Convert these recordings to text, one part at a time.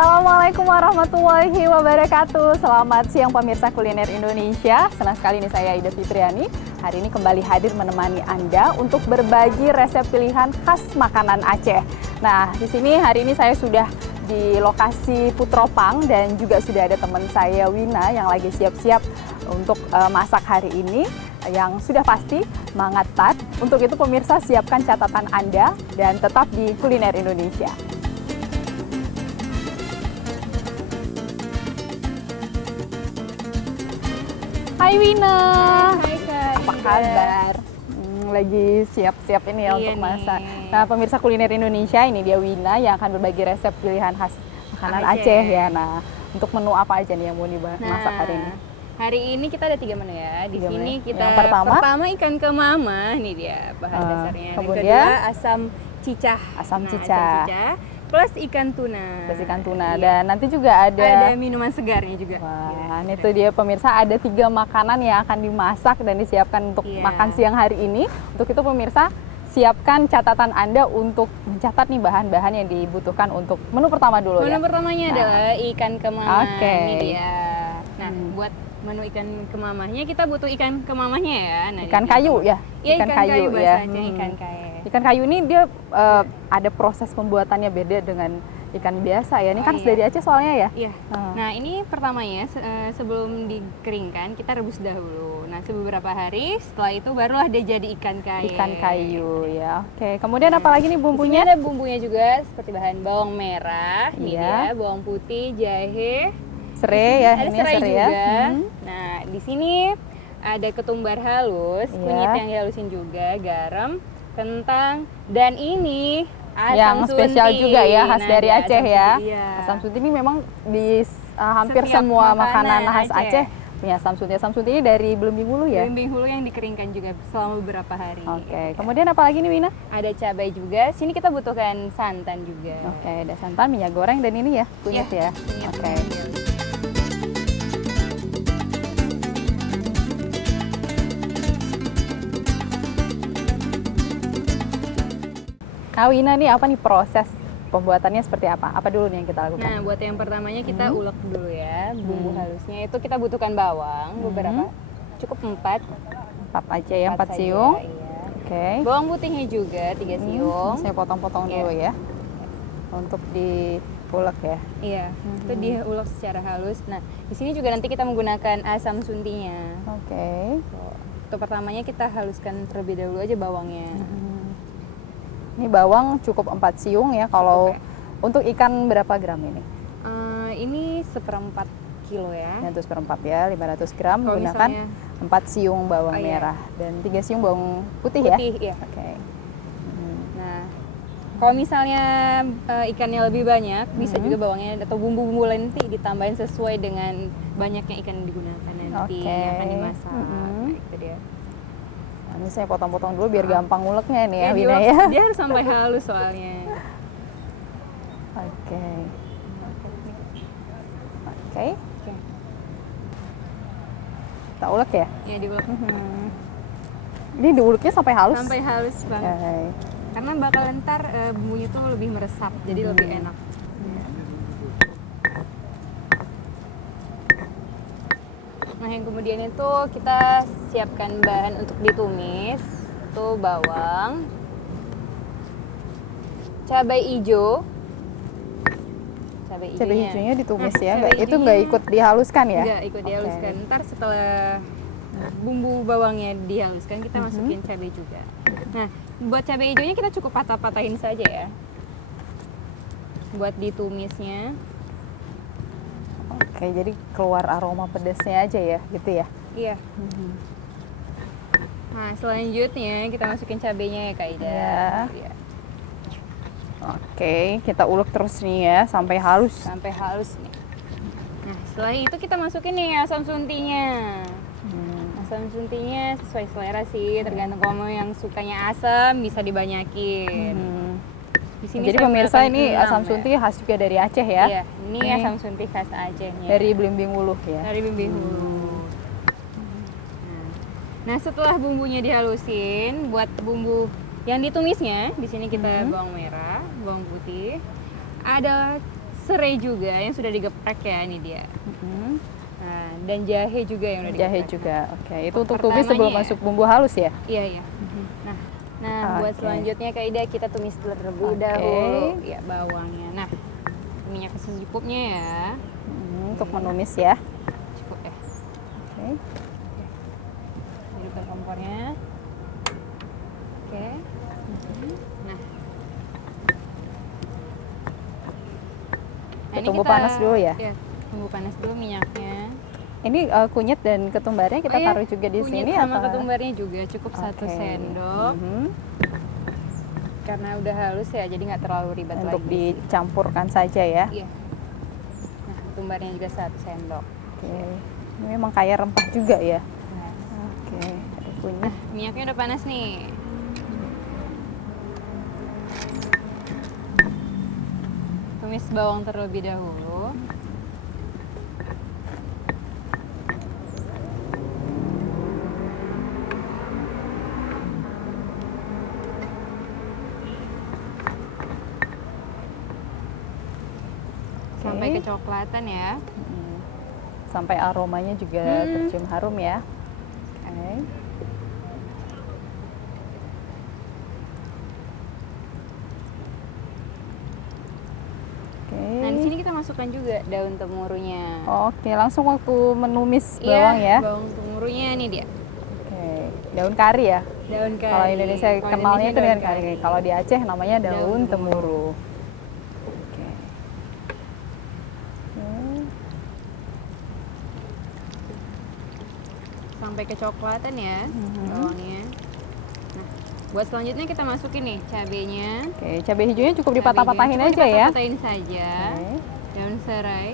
Assalamualaikum warahmatullahi wabarakatuh. Selamat siang pemirsa kuliner Indonesia. Senang sekali nih saya Ida Fitriani. Hari ini kembali hadir menemani Anda untuk berbagi resep pilihan khas makanan Aceh. Nah, di sini hari ini saya sudah di lokasi Putropang dan juga sudah ada teman saya Wina yang lagi siap-siap untuk masak hari ini yang sudah pasti mangatat. Untuk itu pemirsa siapkan catatan Anda dan tetap di Kuliner Indonesia. Hai Wina. Hai Kak. Apa kabar? Lagi siap-siap ini ya untuk masak. Nah, pemirsa Kuliner Indonesia, ini dia Wina yang akan berbagi resep pilihan khas makanan Aceh ya. Nah, untuk menu apa aja nih yang mau dimasak hari ini? Hari ini kita ada 3 menu ya. Di sini kita yang pertama ikan kemama, ini dia bahan dasarnya. Kemudian yang kedua asam cicah. Asam cicah. Plus ikan tuna. Iya. Dan nanti juga ada minuman segarnya juga. Wah, ini tuh dia pemirsa, ada 3 makanan yang akan dimasak dan disiapkan untuk makan siang hari ini. Untuk itu pemirsa, siapkan catatan Anda untuk mencatat nih bahan-bahan yang dibutuhkan untuk menu pertama dulu ya. Menu pertamanya adalah ikan kemama. Ini dia. Nah, buat menu ikan kemamahnya kita butuh ikan kemamahnya ya. Nah, ikan kayu ya? Iya, ikan kayu bahasanya, ikan kayu. Ikan kayu ini dia ada proses pembuatannya beda dengan ikan biasa ya. Ini kan dari Aceh soalnya ya? Iya. Nah, ini pertamanya sebelum dikeringkan kita rebus dahulu. Nah, beberapa hari setelah itu barulah dia jadi ikan kayu. Ikan kayu ya. Oke. Kemudian apa lagi nih bumbunya? Ada bumbunya juga seperti bahan bawang merah, ini dia, bawang putih, jahe, serai ya. Ada serai juga. Nah, di sini ada ketumbar halus, kunyit yang dihalusin juga, garam, kentang, dan ini asam yang spesial sunti. juga ya, khas dari Aceh ya. Asam sunti ini memang di hampir semua makanan khas Aceh punya asam sunti. Asam sunti ini dari belimbing hulu ya? Belimbing hulu yang dikeringkan juga selama beberapa hari. Oke. Kemudian apa lagi nih Wina? Ada cabai juga. Sini kita butuhkan santan juga. Oke, ada santan, minyak goreng, dan ini ya kunyit ya. Oke. Nah, Wina, nih apa nih proses pembuatannya seperti apa? Apa dulu nih yang kita lakukan? Nah, buat yang pertamanya kita ulek dulu ya. Bumbu halusnya itu kita butuhkan bawang beberapa, cukup 4 aja ya, 4 siung. Iya. Oke. Bawang putihnya juga 3 siung. Saya potong-potong dulu ya. Untuk diulek ya. Iya, itu diulek secara halus. Nah, di sini juga nanti kita menggunakan asam suntinya. Oke. Untuk pertamanya kita haluskan terlebih dahulu aja bawangnya. Ini bawang cukup 4 siung ya. Kalau untuk ikan berapa gram ini? Ini 1/4 kilo ya. Yang 1/4 ya, 500 gram. Kalau Menggunakan misalnya 4 siung bawang merah dan 3 siung bawang putih ya? Iya. Oke. Nah, kalau misalnya ikannya lebih banyak, bisa juga bawangnya atau bumbu-bumbu lain nanti ditambahin sesuai dengan banyaknya ikan yang digunakan nanti yang akan dimasak. Nah, itu dia. Ini saya potong-potong dulu biar gampang nguleknya nih ya, Wina ya. Dia harus sampai halus soalnya. Oke. Kita ulek ya? Ya, diulek. Ini diuleknya sampai halus? Sampai halus banget. Karena bakal ntar bumbunya tuh lebih meresap, jadi lebih enak. Nah, yang kemudian itu kita siapkan bahan untuk ditumis. Itu bawang, cabai hijau. Cabai hijaunya ditumis ya? Itu hijaunya nggak ikut dihaluskan ya? Nggak ikut dihaluskan. Ntar setelah bumbu bawangnya dihaluskan, kita masukin cabai juga. Nah, buat cabai hijaunya kita cukup patah-patahin saja ya. Buat ditumisnya. Oke, jadi keluar aroma pedasnya aja ya, gitu ya? Iya. Nah, selanjutnya kita masukin cabenya ya Kak Ida. Ya. Oke, kita ulek terus nih ya, sampai halus. Sampai halus nih. Nah, setelah itu kita masukin nih asam suntinya. Asam suntinya sesuai selera sih, tergantung kamu yang sukanya asam bisa dibanyakin. Di sini jadi pemirsa ini asam sunti khas juga dari Aceh ya? Iya, ini asam sunti khas Acehnya. Dari Belimbing Hulu ya? Dari Belimbing Hulu. Nah, setelah bumbunya dihalusin, buat bumbu yang ditumisnya, di sini kita bawang merah, bawang putih, ada serai juga yang sudah digeprek ya, ini dia. Nah, dan jahe juga yang udah Jahe digeprek. juga. Oke, itu untuk pertamanya tumis sebelum ya. masuk bumbu halus ya? Iya, iya. Nah, buat Oke. selanjutnya Kak Ida kita tumis terlebih Oke. dahulu ya bawangnya. Nah, minyak secukupnya ya. Untuk menumis ya. Cukup ya. Oke. Hidupkan kompornya. Oke. Nah. Ini Tunggu panas dulu ya? Iya, tunggu panas dulu minyaknya. Ini kunyit dan ketumbarnya kita taruh juga di kunyit sini sama apa? ketumbarnya juga cukup 1 Oke. sendok. Karena udah halus ya, jadi nggak terlalu ribet Untuk lagi. dicampurkan saja ya. Iya. Nah, ketumbarnya juga 1 sendok. Oke. Ini memang kaya rempah juga ya. Nah, Oke, ada kunyit. minyaknya udah panas nih. Tumis bawang terlebih dahulu. Sampai kecoklatan ya. Sampai aromanya juga tercium harum ya. Oke. Oke. Nah, di sini kita masukkan juga daun temurunya. Oke, langsung waktu menumis bawang ya. Bawang temurunya nih dia. Oke, daun kari ya. Daun kari. Kalau Indonesia Kalau kenalnya itu Indonesia dengan daun kari. Kalau di Aceh namanya daun Daun temuru. Oke. Sampai kecoklatan ya bawangnya. Nah, buat selanjutnya kita masukin nih cabenya. Oke, cabai hijaunya cukup dipatah-patahin aja ya. Patahin saja. Oke. Daun serai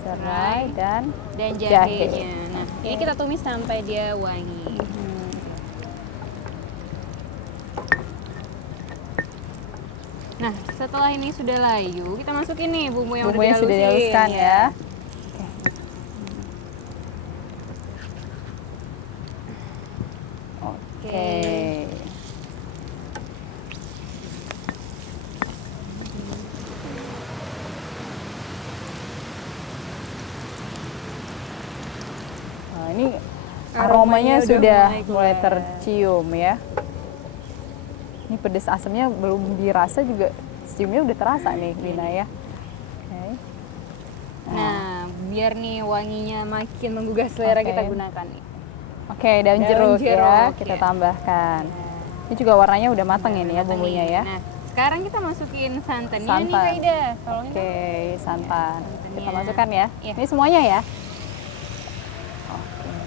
Serai dan jahenya. jahe. Nah, ini kita tumis sampai dia wangi. Nah, setelah ini sudah layu, kita masukin nih bumbu yang Bumbunya udah sudah dihaluskan ya. Oke. Nah, ini aromanya udah sudah mulai mulai keluar. tercium ya. Ini pedes asamnya belum dirasa juga ciumnya udah terasa nih, Lina ya. Oke. Nah, biar nih wanginya makin menggugah selera, Oke. kita gunakan nih. Oke, daun Daun jeruk ya jeruk, kita ya. tambahkan. Ini juga warnanya udah matang ini ya Matang bumbunya nih. ya. Nah, sekarang kita masukin santannya nih Santan. Kak Ida. Tolong Oke, santan. santannya. Kita masukkan ya. Iya. Ini semuanya ya.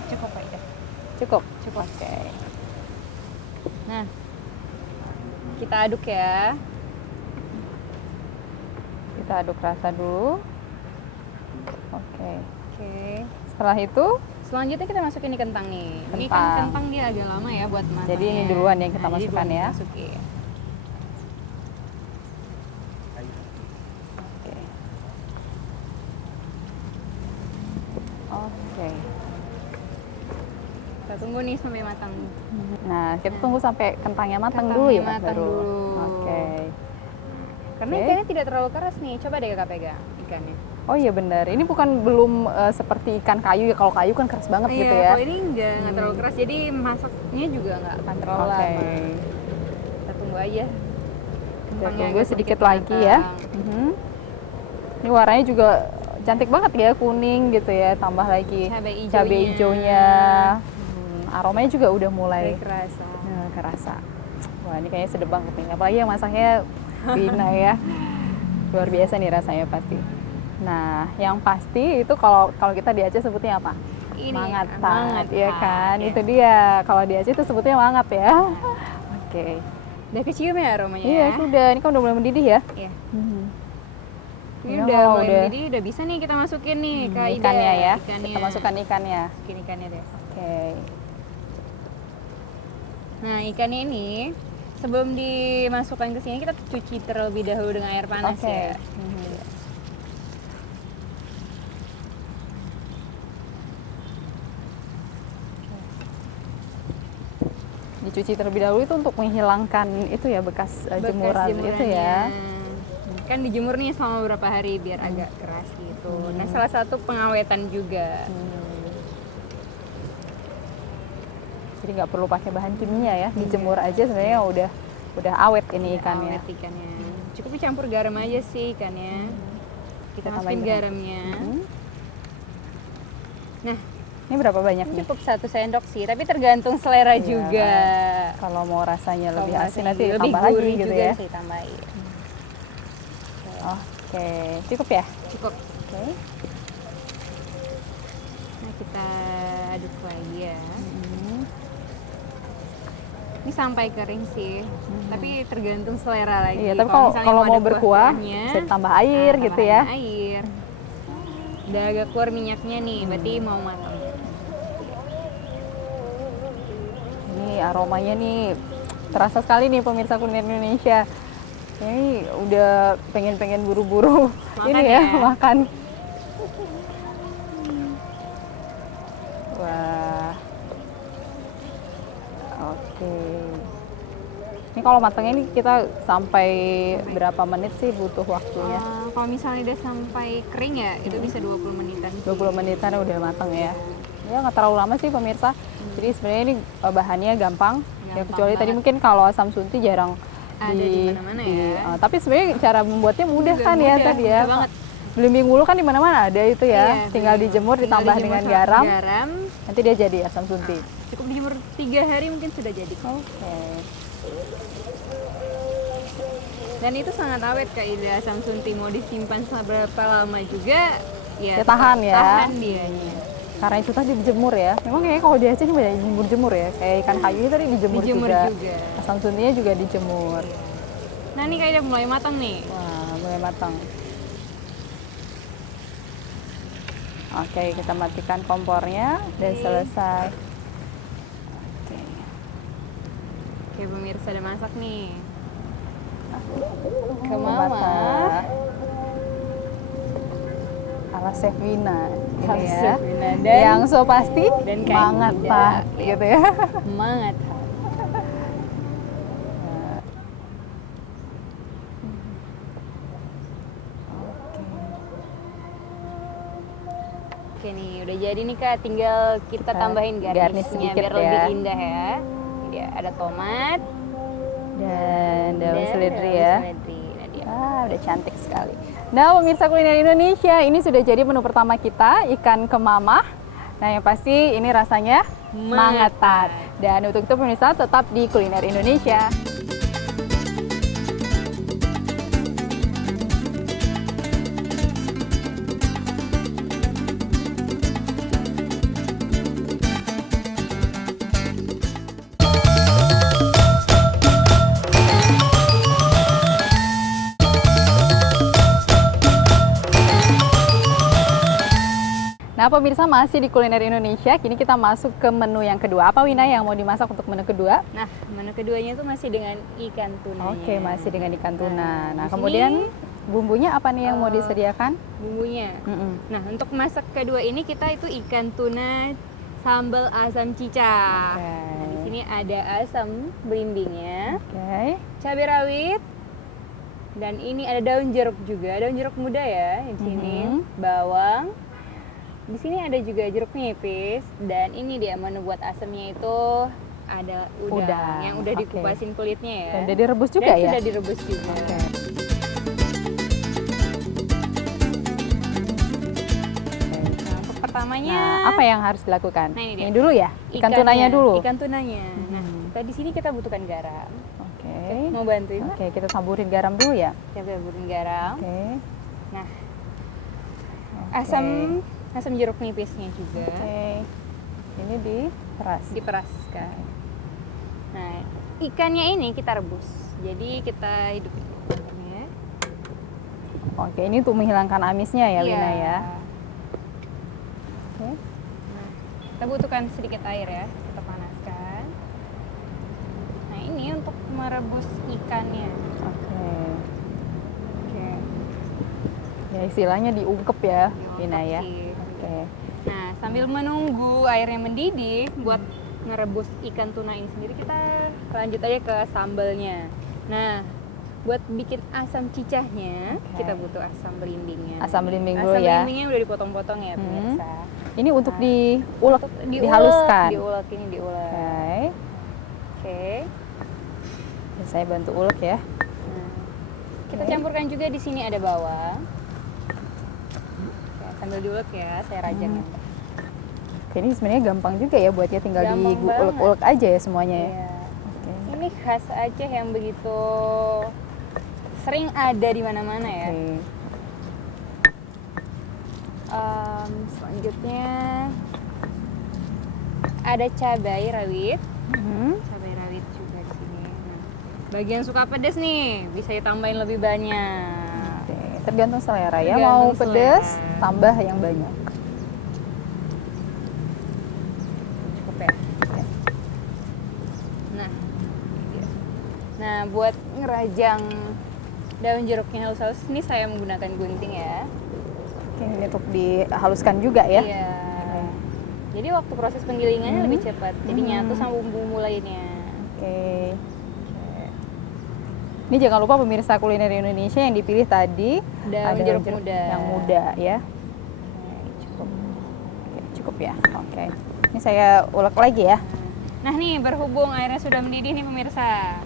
cukup Kak Ida. Cukup. Cukup. Oke. Nah, kita aduk ya. Kita aduk rata dulu. Oke. Oke. Setelah itu, Selanjutnya kita masukin nih kentang nih. Ini Kentang. kan kentang dia agak lama ya buat matangnya. Jadi ini duluan yang kita Nah, jadi masukkan duluan ya. kita masukin. oke. Oke. Kita tunggu nih sampai matang. Nah, kita tunggu sampai kentangnya matang Kentangnya dulu ya, Mas, matang baru. dulu. Oke. Karena Oke. ikannya tidak terlalu keras nih. Coba deh Kakak pegang ikannya. Oh iya benar. Ini bukan belum seperti ikan kayu ya. Kalau kayu kan keras banget gitu ya. Kalau ini nggak terlalu keras, jadi masaknya juga nggak akan terlalu Oke. lama. Kita tunggu aja. Kita Kentangnya tunggu agak sedikit lagi ya. matang. Ini warnanya juga cantik banget ya, kuning gitu ya. Tambah lagi Cabai hijaunya. Aromanya juga udah mulai kerasa. kerasa. Wah, ini kayaknya sedap banget nih. Apalagi yang masaknya Bina ya. Luar biasa nih rasanya pasti. Nah, yang pasti itu kalau kita di Aceh sebutnya apa? Ini Mangat, mangat, ya kan? ya. Itu dia. Kalau di Aceh itu sebutnya mangat ya. Oke. Udah kecium ya aromanya? Iya, sudah. Ini kan udah mulai mendidih ya. Iya. Mhm. Ini Ini udah kalau mulai udah- mendidih, udah bisa nih kita masukin nih ke Ida. Ikannya ya. Ikannya. Kita masukkan ikannya. Masukin ikannya deh. Oke. Nah, ikannya ini sebelum dimasukkan ke sini kita cuci terlebih dahulu dengan air panas Oke. ya. Dicuci terlebih dahulu itu untuk menghilangkan itu ya bekas, Bekas jemuran itu ya. jemurannya. kan dijemur nih selama beberapa hari biar agak keras gitu. Nah, salah satu pengawetan juga. Jadi nggak perlu pakai bahan kimia ya, dijemur aja sebenarnya udah awet ini ikannya. Awet ikannya. Cukup dicampur garam aja sih ikannya. Kita masukin garamnya. Nah, ini berapa banyak nih? cukup 1 sendok sih, tapi tergantung selera juga. Kalau mau rasanya lebih Kalau asin rasanya nanti lebih tambah lagi gurih gitu juga ya. sih tambahin. Oke, cukup ya? Cukup. Oke. Nah, kita aduk lagi ya. Ini sampai kering sih, tapi tergantung selera lagi. Iya, tapi misalnya kalau mau ada berkuah kuah-kuahnya, bisa tambah air gitu ya. tambahin air. Udah agak keluar minyaknya nih, berarti mau matang. Ini aromanya nih terasa sekali nih pemirsa kuliner Indonesia. Ini udah pengen buru-buru Makan ini ya, ya. makan. Wah. Oke. Ini kalau matangnya ini kita sampai berapa menit sih butuh waktunya? Kalau misalnya udah sampai kering ya, itu bisa 20 menitan sih. 20 menitan udah matang ya. Ya nggak terlalu lama sih pemirsa. Jadi sebenarnya ini bahannya gampang. Ya kecuali tadi mungkin kalau asam sunti jarang Ada di mana-mana ya. tapi sebenarnya cara membuatnya mudah kan ya mudah, tadi ya. mudah banget. Belimbing ulu kan di mana-mana ada itu ya. Iya, Tinggal dijemur ditambah dengan garam. Nanti dia jadi asam sunti. Cukup dijemur 3 hari mungkin sudah jadi. Oke. Dan itu sangat awet Kak Ida, asam sunti mau disimpan seberapa lama juga Ya, tahan ya. Tahan dianya. Karena itu tadi dijemur ya. Memang kayaknya kalau di Aceh ini banyak jemur-jemur ya. Kayak ikan kayu ini tadi dijemur juga. Asam suntinya juga dijemur. Nah ini kayaknya mulai matang nih. Wah, mulai matang. Oke, kita matikan kompornya. Dan selesai. Oke, pemirsa udah masak nih. Ke Mama. Ala Chef Wina ini ya. Dan yang so pasti dan banget Pak gitu ya. Semangat. Oke nih, udah jadi nih Kak, tinggal kita tambahin garnish garnishnya sedikit biar lebih ya. indah ya. Jadi ada tomat Dan daun seledri daun ya. seledri. Nah, dia. Udah cantik sekali. Nah, pemirsa kuliner Indonesia, ini sudah jadi menu pertama kita, ikan kemamah. Nah, yang pasti ini rasanya mangetat. Dan untuk itu pemirsa tetap di Kuliner Indonesia. Nah, pemirsa masih di Kuliner Indonesia. Kini kita masuk ke menu yang kedua. Apa Wina yang mau dimasak untuk menu kedua? Nah, menu keduanya itu masih dengan ikan tuna. Oke, masih dengan ikan tuna. Nah, di kemudian bumbunya apa nih yang mau disediakan? Bumbunya. Nah, untuk masak kedua ini kita itu ikan tuna sambal asam cicak. Nah, di sini ada asam belimbingnya, cabai rawit, dan ini ada daun jeruk juga, daun jeruk muda ya di sini, bawang. Di sini ada juga jeruk nipis, dan ini dia menu buat asamnya itu ada udang yang udah dikupasin kulitnya ya. Dan udah direbus juga dan ya? Sudah direbus juga. Nah, untuk pertamanya apa yang harus dilakukan? Nah, ini dia. Ini dulu ya? Ikan tunanya dulu? Ikan tunanya. Nah, di sini kita butuhkan garam. Oke. Mau bantuin? Oke, kita taburin garam dulu ya? Kita taburin garam. Oke. Nah, asam jeruk nipisnya juga. Oke. Ini diperas. Diperaskan. Nah, ikannya ini kita rebus. Jadi kita hidupin ya. Oke, ini untuk menghilangkan amisnya ya, Wina ya. Oke. Nah, kita butuhkan sedikit air ya. Kita panaskan. Nah, ini untuk merebus ikannya. Oke. Oke. Ya, istilahnya diungkep ya, Wina ya. Oke. Nah, sambil menunggu airnya mendidih buat ngerebus ikan tuna ini sendiri, kita lanjut aja ke sambalnya. Nah, buat bikin asam cicahnya, kita butuh asam belimbingnya. Asam belimbing dulu ya. Asam belimbingnya udah dipotong-potong ya pemirsa. Ini untuk diulek, Diulek, dihaluskan. Diulek, ini diulek. Oke. Oke. Saya bantu ulek ya. Nah, kita campurkan juga di sini ada bawang. Oke, sambil diulek ya, saya rajang ya. Oke, ini sebenarnya gampang juga ya buatnya, tinggal Gampang diulek-ulek aja ya semuanya ya. Iya. Oke. Ini khas Aceh yang begitu sering ada di mana-mana ya. Oke. Selanjutnya ada cabai rawit. Cabai rawit juga di sini. Nah, bagi yang suka pedas nih, bisa ditambahin lebih banyak. Oke, tergantung selera ya, Tergantung mau pedas selera. tambah yang banyak. Cukup ya. Nah, nah buat ngerajang daun jeruknya halus-halus, ini saya menggunakan gunting ya. Oke, ini untuk dihaluskan juga ya. Iya. Jadi waktu proses penggilingannya lebih cepat, jadi nyatu sama bumbu-bumbu lainnya. Oke. Ini jangan lupa pemirsa kuliner Indonesia yang dipilih tadi Daun ada jeruk muda. yang muda ya. Oke, cukup. Oke, cukup ya. Oke. Ini saya ulek lagi ya. Nah nih, berhubung airnya sudah mendidih nih pemirsa,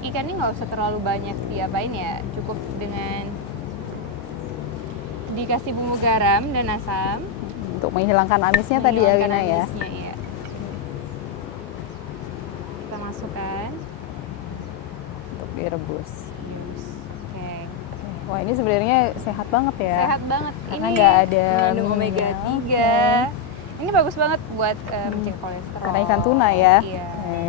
ikannya nggak usah terlalu banyak diapain ya, cukup dengan dikasih bumbu garam dan asam. Untuk menghilangkan amisnya tadi ya Menghilangkan Wina ya. amisnya, iya. Kita masukkan. Untuk direbus. Oke. Wah, ini sebenarnya sehat banget ya. Sehat banget. Karena Ini nggak ada mengandung omega 3. Ini bagus banget buat mencegah kolesterol. Karena ikan tuna ya. Iya. Oke.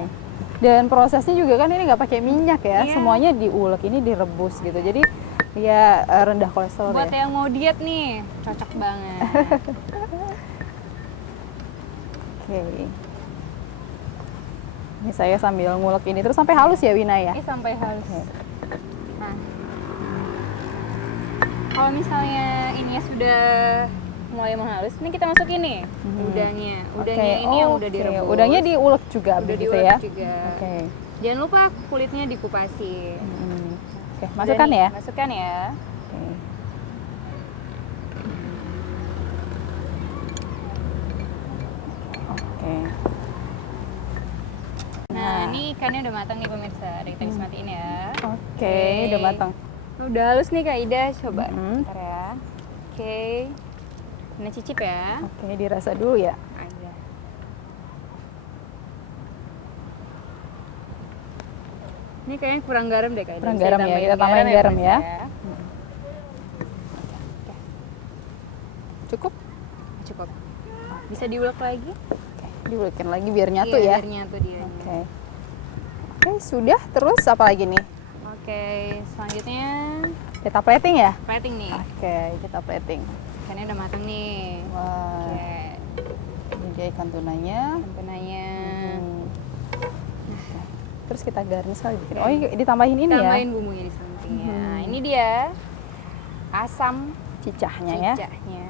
Dan prosesnya juga kan ini nggak pakai minyak ya, Iya. semuanya diulek, ini direbus gitu. Jadi ya rendah kolesterol Buat ya. yang mau diet nih, cocok banget. Oke. Ini saya sambil ngulek ini terus sampai halus ya Wina ya. Ini sampai halus. Oke. Nah, kalau misalnya ininya sudah mulai menghalus, ini kita masukin nih udangnya. Udangnya Oke, ini yang oke. udah direbus. Udangnya diulek juga udah begitu diulek ya. juga. Oke. Jangan lupa kulitnya dikupasi. Oke, masukkan ya. Masukkan ya. Oke. Oke. Nah, ini ikannya udah matang nih pemirsa. Ada kita bisa matiin ya. Oke, udah matang. Udah halus nih Kak Ida, coba. Mhm. Bentar ya. Oke. Ini cicip ya. Oke, dirasa dulu ya. Aja. Ini kayaknya kurang garam deh Kak Ida. Kurang Bisa garam ya, ditambahin kita tambahin garam pemirsa ya. Cukup? Cukup. Bisa diulek lagi? Oke, diulekin lagi biar nyatu Iya, ya. biar nyatu dia. Oke. Oke, sudah. Terus apa lagi nih? Oke, selanjutnya Kita plating ya? plating nih. Oke, kita plating. Ikannya udah matang nih. Wah, Oke, ini dia ikan tunanya. benanya. Oke. Terus kita garnish kali bikin. Oh, ini ditambahin ini ya? Tambahin bumbunya di sampingnya. Nah, ini dia asam Cicahnya ya. cicahnya.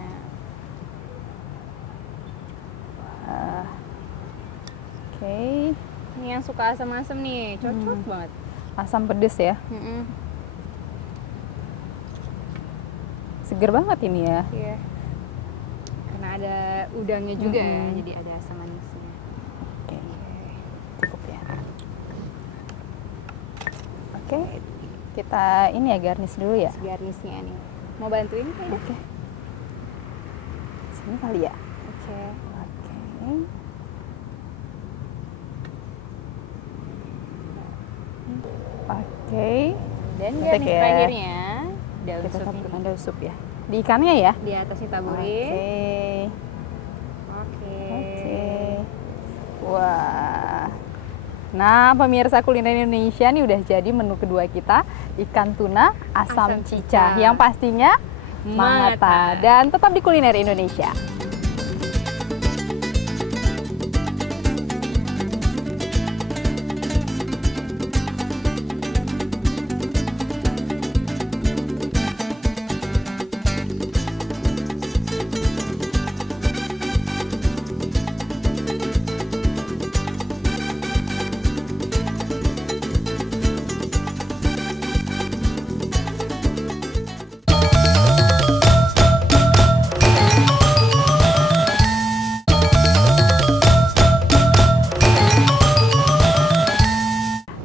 Oke. Ini yang suka asam-asam nih, cocok banget. Asam pedes ya. Seger banget ini ya. Iya. Karena ada udangnya juga, Mm-mm. jadi ada asam manisnya. Oke. Cukup ya. Oke. Kita ini ya garnish dulu ya. Garnisnya nih. Mau bantuin Kak Ida? Oke. Sini kali ya. Oke. Oke. Oke. Dan Ketek garnish ya. terakhirnya daun Kita sup taburkan ini. daun sup ya. Di ikannya ya. Di atasnya taburin. Oke. Oke. Oke. Wah. Nah, pemirsa kuliner Indonesia nih udah jadi menu kedua kita, ikan tuna asam Asam cicah. cicah. Yang pastinya Mata. mata. Dan tetap di kuliner Indonesia.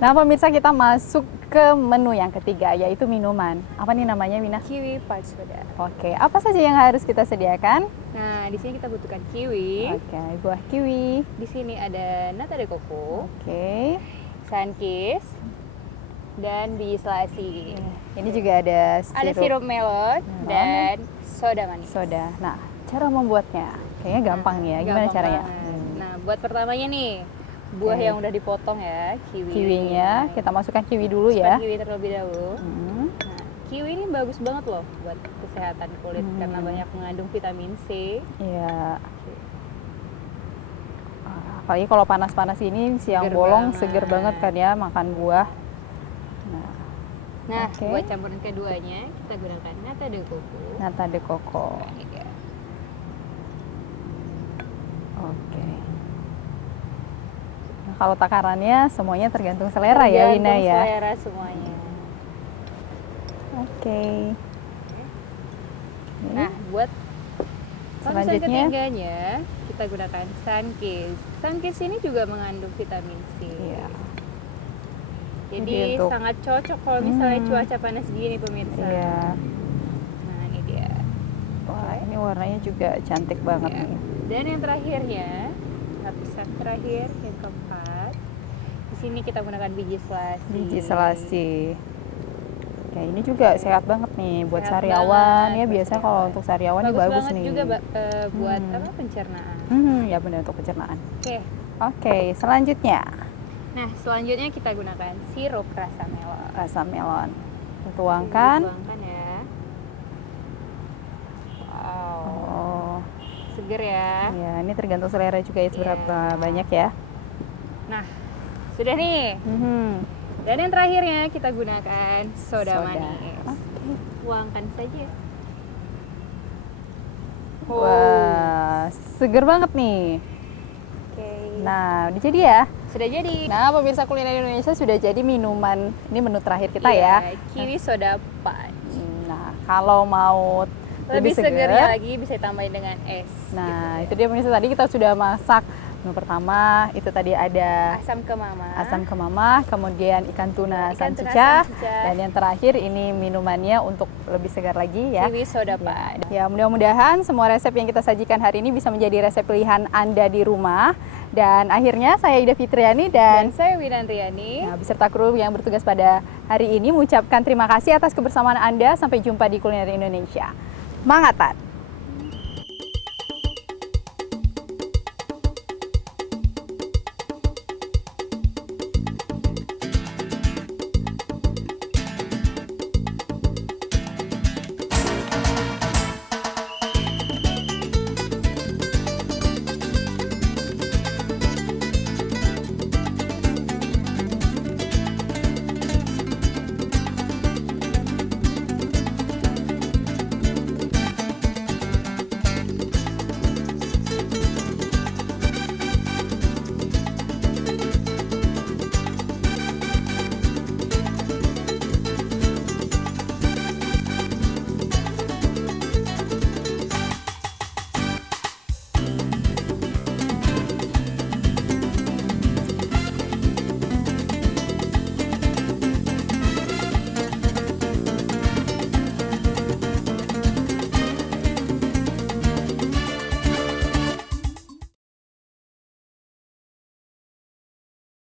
Nah, pemirsa, kita masuk ke menu yang ketiga, yaitu minuman. Apa nih namanya, Wina? Kiwi Pulse Soda. Oke, apa saja yang harus kita sediakan? Nah, di sini kita butuhkan kiwi. Oke, buah kiwi. Di sini ada nata de coco, Oke. sunkist, dan biji selasi. Ini juga ada Ada sirup melon dan soda manis. soda. Nah, cara membuatnya kayaknya gampang nih ya. Gimana Gampang caranya? banget. Nah, buat pertamanya nih, buah Oke. yang udah dipotong ya, Kiwinya, kita masukkan kiwi dulu Masukkan ya. kiwi terlebih dahulu. Hmm. Nah, kiwi ini bagus banget loh buat kesehatan kulit karena banyak mengandung vitamin C. Iya. Apalagi kalau panas-panas ini siang Seger bolong banget. seger banget kan ya makan buah. Nah, Oke. buat campuran keduanya kita gunakan nata de coco. Nata de coco. Nah, ini dia. Oke. Nah, kalau takarannya semuanya tergantung selera ya, Wina Tergantung ya. selera semuanya. Oke. Nah, buat lapisan Selanjutnya? ketiganya kita gunakan sunkist. Sunkist ini juga mengandung vitamin C. Iya. Jadi Jadi untuk- sangat cocok kalau misalnya cuaca panas gini pemirsa. Iya. Nah, ini dia. Wah, ini warnanya juga cantik banget Ya. nih. Dan yang terakhirnya, lapisan terakhir yang keempat. Di sini kita gunakan biji selasi. Biji selasi. Oke, ini juga sehat banget nih buat Sehat sariawan banget ya. buat Biasanya kalau sariawan. untuk sariawan ini bagus banget nih. juga buat apa pencernaan. Ya benar, untuk pencernaan. Oke. Oke, selanjutnya Nah, selanjutnya kita gunakan sirup rasa melon. rasa melon. Tuangkan. Tuangkan ya. Wow. Oh, Seger ya. ya ini tergantung selera juga ya seberapa banyak ya. Nah, sudah nih. Mhm. Dan yang terakhirnya kita gunakan soda Soda. manis. Oke. Tuangkan saja. Wah, seger banget nih. Oke. Nah, udah jadi ya. Sudah jadi. Nah, pemirsa kuliner Indonesia, sudah jadi minuman. Ini menu terakhir kita Iya, ya. kiwi soda punch. Nah, kalau mau Lebih seger, segernya lagi bisa ditambahin dengan es. nah itu dia pemirsa, tadi kita sudah masak menu pertama. Itu tadi ada Asam kemama. asam kemamah, kemudian ikan tuna Ikan tuna sansecah, sansecah. dan yang terakhir ini minumannya untuk lebih segar lagi ya. Kiwi soda punch. Ya, mudah-mudahan semua resep yang kita sajikan hari ini bisa menjadi resep pilihan Anda di rumah. Dan akhirnya saya Ida Fitriani Dan dan saya Winantriani. beserta kru yang bertugas pada hari ini mengucapkan terima kasih atas kebersamaan Anda. Sampai jumpa di Kuliner Indonesia. Mangatan!